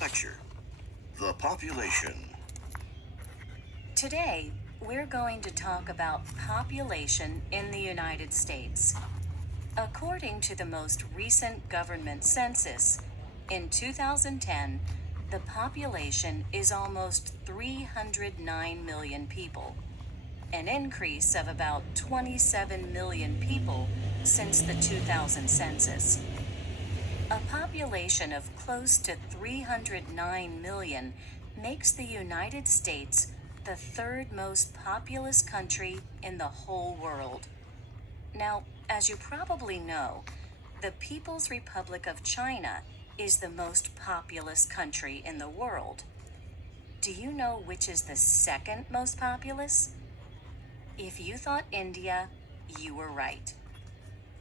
Lecture: The Population. Today, we're going to talk about population in the United States. According to the most recent government census, in 2010, the population is almost 309 million people, an increase of about 27 million people since the 2000 census. A population of close to 309 million makes the United States the third most populous country in the whole world. Now, as you probably know, the People's Republic of China is the most populous country in the world. Do you know which is the second most populous? If you thought India, you were right.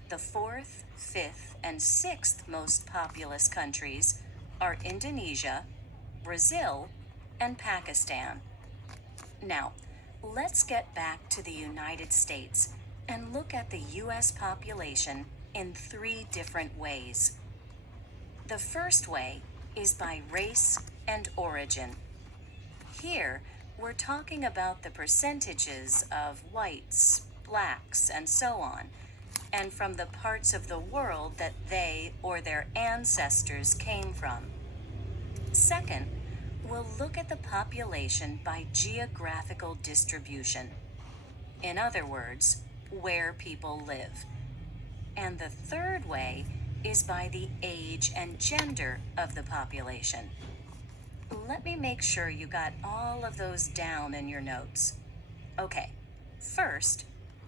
The fourth, fifth, and sixth most populous countries are Indonesia, Brazil, and Pakistan. Now, let's get back to the United States and look at the U.S. population in three different ways. The first way is by race and origin. Here, we're talking about the percentages of whites, blacks, and so on, and from the parts of the world that they or their ancestors came from. Second, we'll look at the population by geographical distribution. In other words, where people live. And the third way is by the age and gender of the population. Let me make sure you got all of those down in your notes. Okay, first,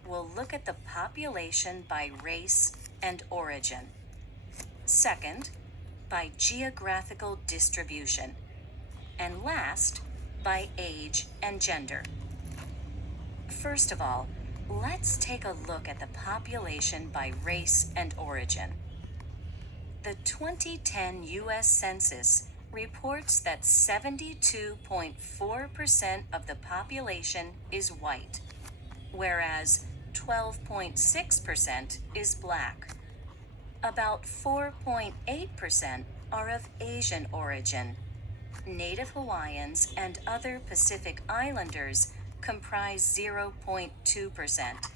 we'll look at the population by race and origin. Second, by geographical distribution. And last, by age and gender. First of all, let's take a look at the population by race and origin. The 2010 U.S. Census reports that 72.4% of the population is white, whereas 12.6% is black. About 4.8% are of Asian origin. Native Hawaiians and other Pacific Islanders comprise 0.2%,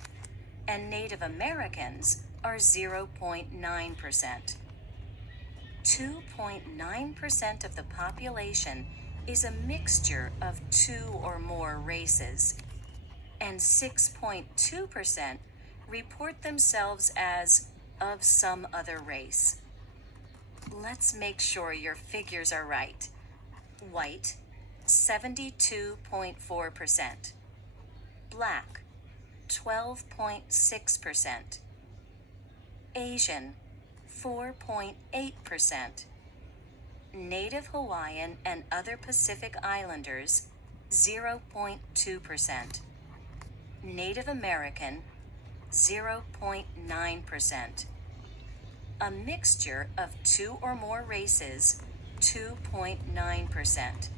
and Native Americans are 0.9%. 2.9% of the population is a mixture of two or more races, and 6.2% report themselves as of some other race. Let's make sure your figures are right. White, 72.4%. Black, 12.6%. Asian, 4.8%. Native Hawaiian and other Pacific Islanders, 0.2%. Native American, 0.9%. A mixture of two or more races, 2.9%.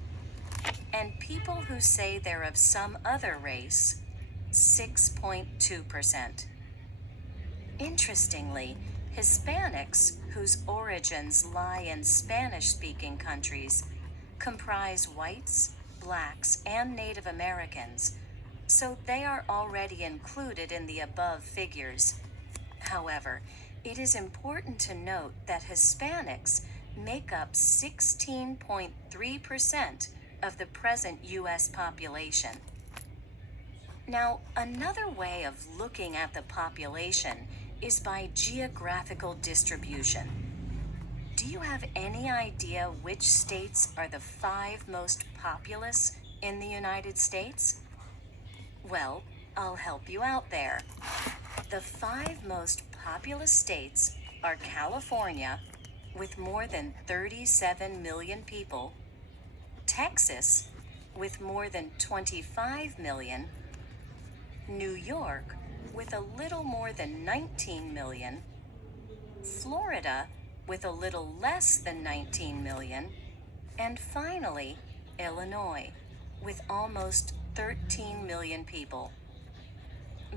And people who say they're of some other race, 6.2%. Interestingly, Hispanics, whose origins lie in Spanish-speaking countries, comprise whites, blacks, and Native Americans, so they are already included in the above figures. However, it is important to note that Hispanics make up 16.3% of the present U.S. population. Now, another way of looking at the population is by geographical distribution. Do you have any idea which states are the 5 most populous in the United States? Well, I'll help you out there. The 5 most populous states are California, with more than 37 million people, Texas, with more than 25 million, New York, with a little more than 19 million, Florida, with a little less than 19 million, and finally, Illinois, with almost 13 million people.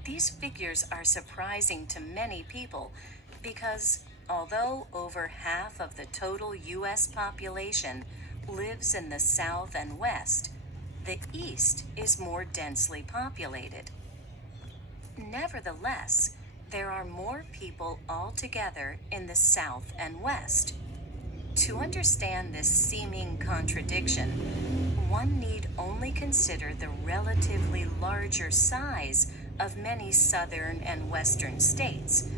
These figures are surprising to many people because although over half of the total U.S. population lives in the South and West, the East is more densely populated. Nevertheless, there are more people altogether in the South and West. To understand this seeming contradiction, one need only consider the relatively larger size of many southern and western states.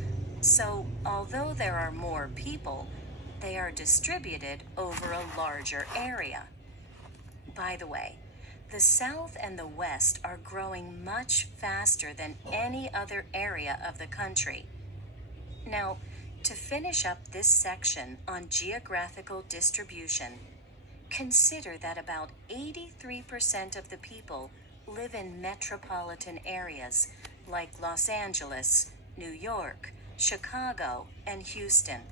So, although there are more people, they are distributed over a larger area. By the way, the South and the West are growing much faster than any other area of the country. Now, to finish up this section on geographical distribution, consider that about 83% of the people live in metropolitan areas like Los Angeles, New York, Chicago, and Houston.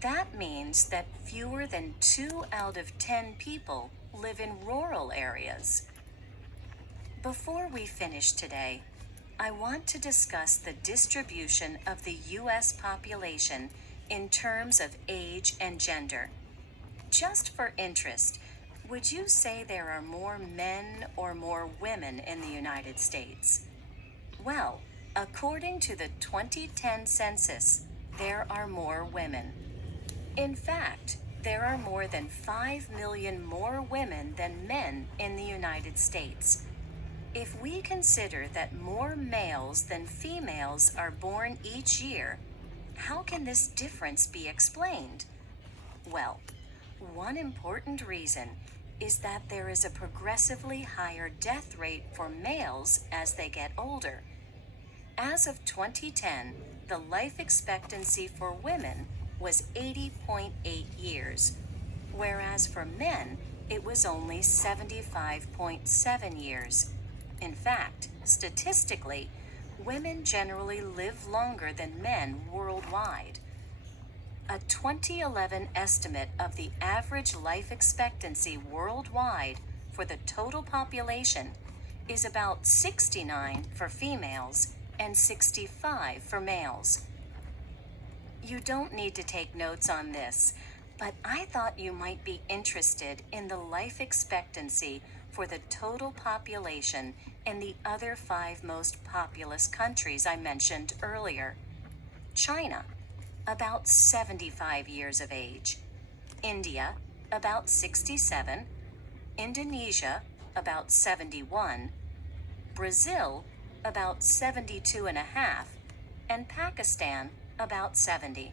That means that fewer than 2 out of 10 people live in rural areas. Before we finish today, I want to discuss the distribution of the U.S. population in terms of age and gender. Just for interest, would you say there are more men or more women in the United States? Well, according to the 2010 census, there are more women. In fact, there are more than 5 million more women than men in the United States. If we consider that more males than females are born each year, how can this difference be explained? Well, one important reason is that there is a progressively higher death rate for males as they get older. As of 2010, the life expectancy for women was 80.8 years, whereas for men, it was only 75.7 years. In fact, statistically, women generally live longer than men worldwide. A 2011 estimate of the average life expectancy worldwide for the total population is about 69 for females and 65 for males. You don't need to take notes on this, but I thought you might be interested in the life expectancy for the total population in the other 5 most populous countries I mentioned earlier. China, about 75 years of age. India, about 67. Indonesia, about 71. Brazil, about 72 and a half. And Pakistan, about 70.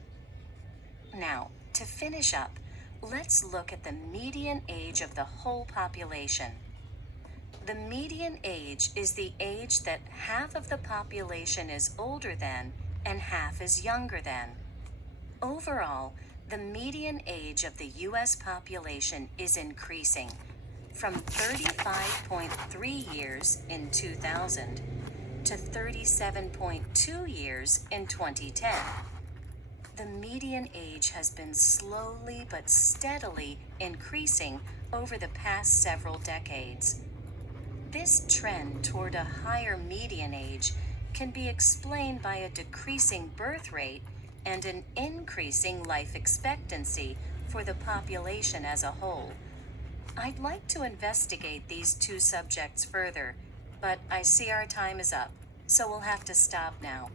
Now, to finish up, let's look at the median age of the whole population. The median age is the age that half of the population is older than and half is younger than. Overall, the median age of the U.S. population is increasing from 35.3 years in 2000 to 37.2 years in 2010. The median age has been slowly but steadily increasing over the past several decades. This trend toward a higher median age can be explained by a decreasing birth rate and an increasing life expectancy for the population as a whole. I'd like to investigate these 2 subjects further, but I see our time is up, so we'll have to stop now.